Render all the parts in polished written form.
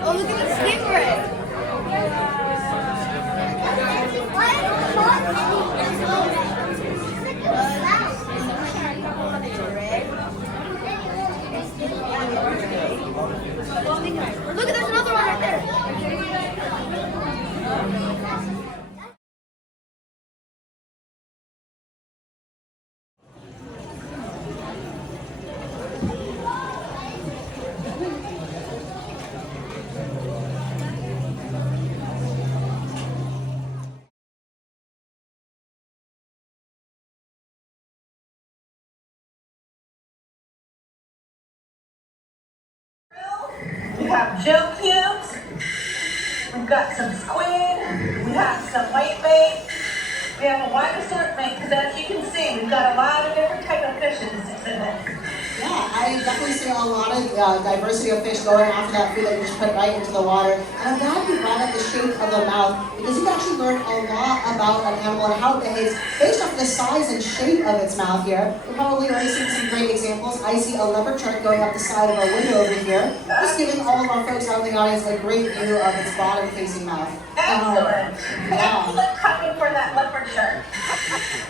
Oh, look at the stingray! Look, there's another one right there. We have Joe cubes, we've got some squid, we have some whitebait, we have a wide assortment because as you can see, we've got a lot of different type of fish in this exhibit. Yeah, I definitely see a lot of diversity of fish going after that food that you just put right into the water. And I'm glad you brought up the shape of the mouth because you can actually learn a lot about an animal and how it behaves based off the size and shape of its mouth here. You've probably already seen some great examples. I see a leopard shark going up the side of our window over here, just giving all of our folks out in the audience a great view of its bottom-facing mouth. Excellent. Yeah. Excellent timing for that leopard shark.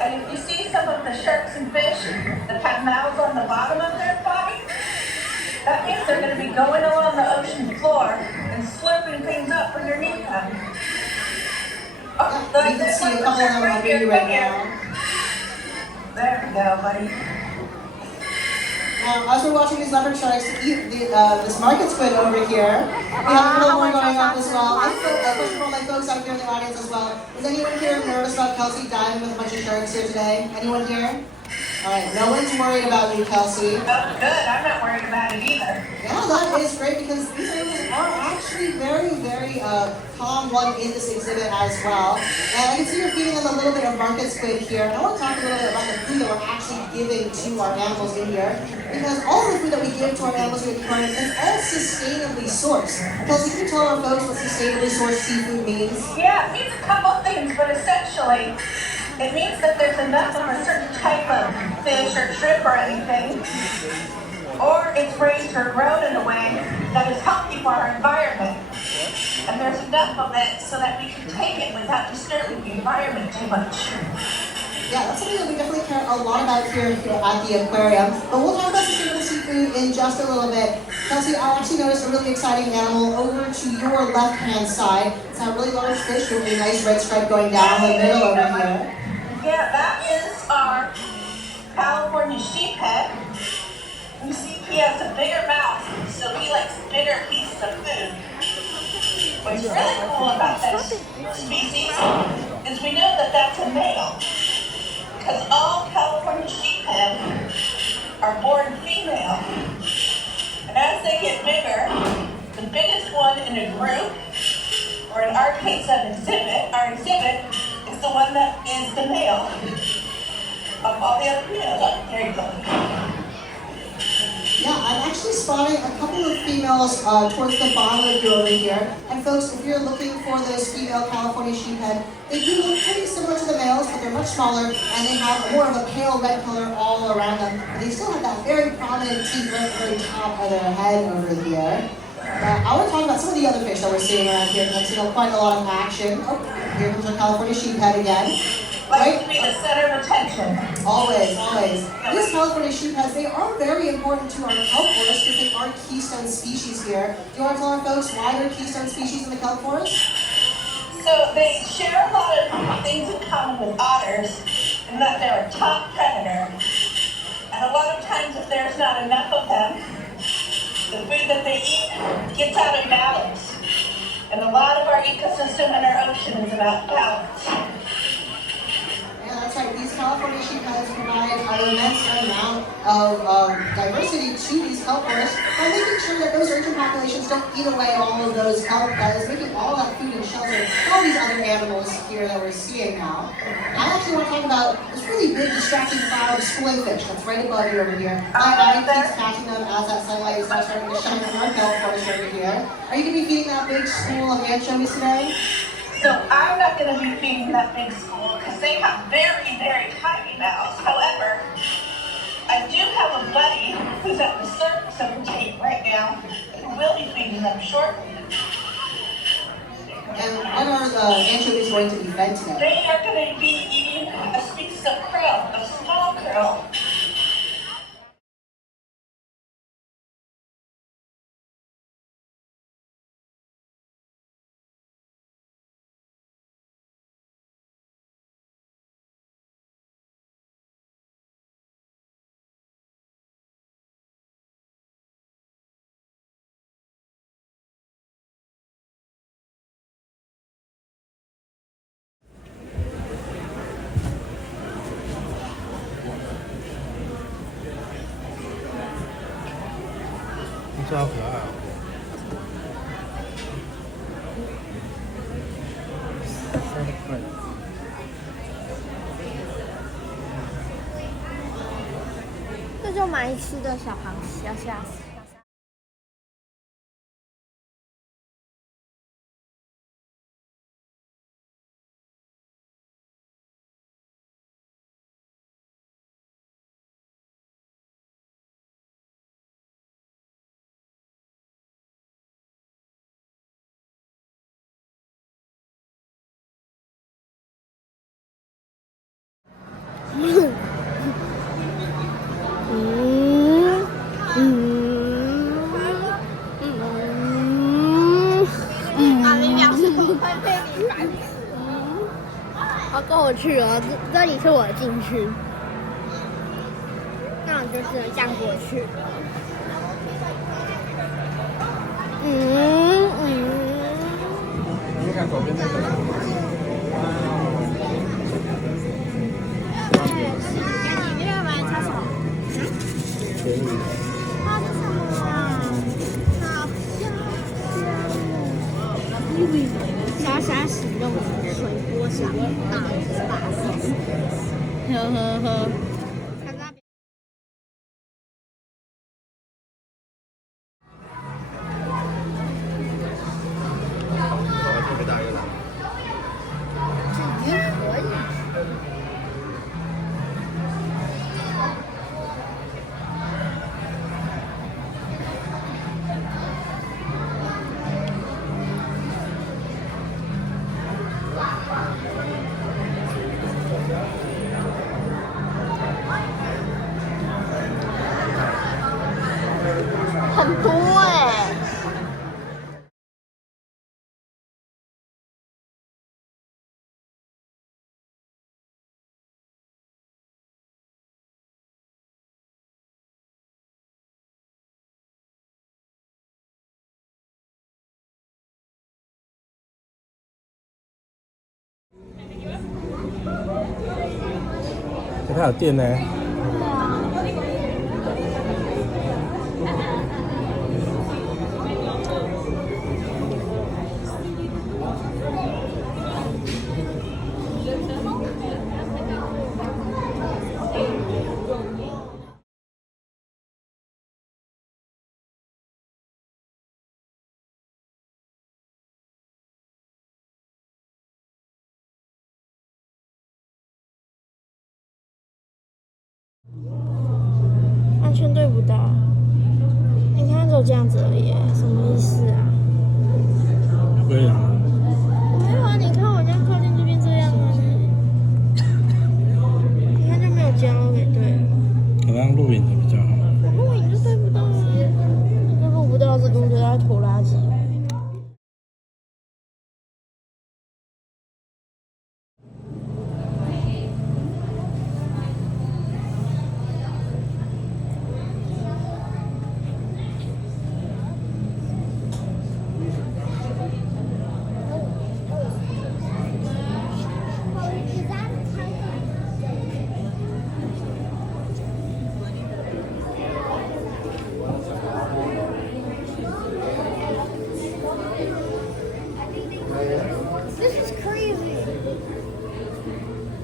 And if you see some of the sharks and fish that have mouths on the bottom of their body, that means they're going to be going along the ocean floor and slurping things up underneath them. Oh, You can see a couple of them on video right now. There we go, buddy. Now, as we're watching these leopard sharks eat this market squid over here, we have a little more going on as well. And first of all, my folks out here in the audience as well. Is anyone here nervous about Kelsey diving with a bunch of sharks here today? Anyone here? All right, no one's worried about you, Kelsey. Oh, good. I'm not worried about it either. Yeah, that is great because these animals are actually very, very calm one in this exhibit as well. And I can see you're feeding them a little bit of market squid here. And I want to talk a little bit about the food that we're actually giving to our animals in here. Because all of the food that we give to our animals here at the aquarium is all sustainably sourced. Kelsey, can you tell our folks what sustainably sourced seafood means? Yeah, it means a couple of things, but essentially, it means that there's enough of a certain type of fish or shrimp or anything, or it's raised or grown in a way that is healthy for our environment. And there's enough of it so that we can take it without disturbing the environment too much. Yeah, that's something that we definitely care a lot about here at the aquarium. But we'll talk about sustainable seafood in just a little bit. Kelsey, I actually noticed a really exciting animal over to your left-hand side. It's a really large fish with a nice red stripe going down the middle over here. Yeah, that is our California sheephead. You see he has a bigger mouth, so he likes bigger pieces of food. What's really cool about this species is we know that that's a male. Because all California sheephead are born female. And as they get bigger, the biggest one in a group, or in our case our exhibit is the one that is the male of all the other males. Oh, there you go. Yeah, I'm actually spotting a couple of females towards the bottom of you over here. And folks, if you're looking for those female California sheephead, they do look pretty similar to the males, but they're much smaller, and they have more of a pale red color all around them. But they still have that very prominent teeth right at the very top of their head over here. I want to talk about some of the other fish that we're seeing around here. I've seen quite a lot of action. Oh, here comes our California sheephead again. Like to be the center of attention. Always, always. These California sheepheads, they are very important to our kelp forest because they are keystone species here. Do you want to tell our folks why they're keystone species in the kelp forest? So they share a lot of things in common with otters, in that they're a top predator. And a lot of times if there's not enough of them, the food that they eat gets out of balance. And a lot of our ecosystem and our ocean is about balance. Yeah, that's right. These California sheepheads provide an immense amount of diversity to these kelp forests by making sure that those urchin populations don't eat away all of those kelp that is making all that food and shelter for all these other animals here that we're seeing now. I actually want to talk about this really big distracting cloud of schooling fish that's right above you over here. My eye keeps catching them as that sunlight is now starting to shine on our kelp forest over here. Are you going to be feeding that big school of anchovies today? So I'm not going to be feeding that big school because they have very, very tiny mouths. However, I do have a buddy who's at the surface of the tank right now who will be feeding them shortly. And what are the anchovies going to be fed today? They are going to be eating a species of krill, a small krill.这好可爱哦！这就蛮吃的小螃蟹，要吓死。好够去哦，这里是我的禁区，那我就只能这样过去。你看左边那个。你要买它什么？它是什么啊？好香虾使用水波上大丝，呵呵呵。很多哎、它有电呢。安全对不到，你看走这样子而已，什么意思啊？对啊，没有啊，你看我这样靠近这边这样啊，你看就没有交给对了。可能录影的比较好。录影就对不到啊，这个录不到，这根本就在拖拉机。This is crazy.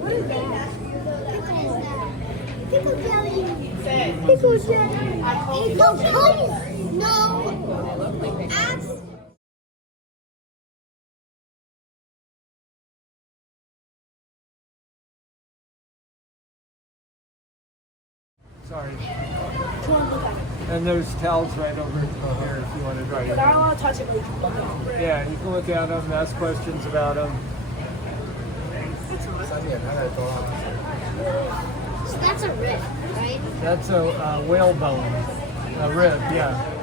What is that? Pickle jelly. Pickle jelly. Pickle jelly. No. Ass. Sorry. And there's towels right over here if you want to dry your hands. want to touch it. Yeah, you can look at them, ask questions about them. So that's a rib, right? That's a whale bone, a rib, yeah.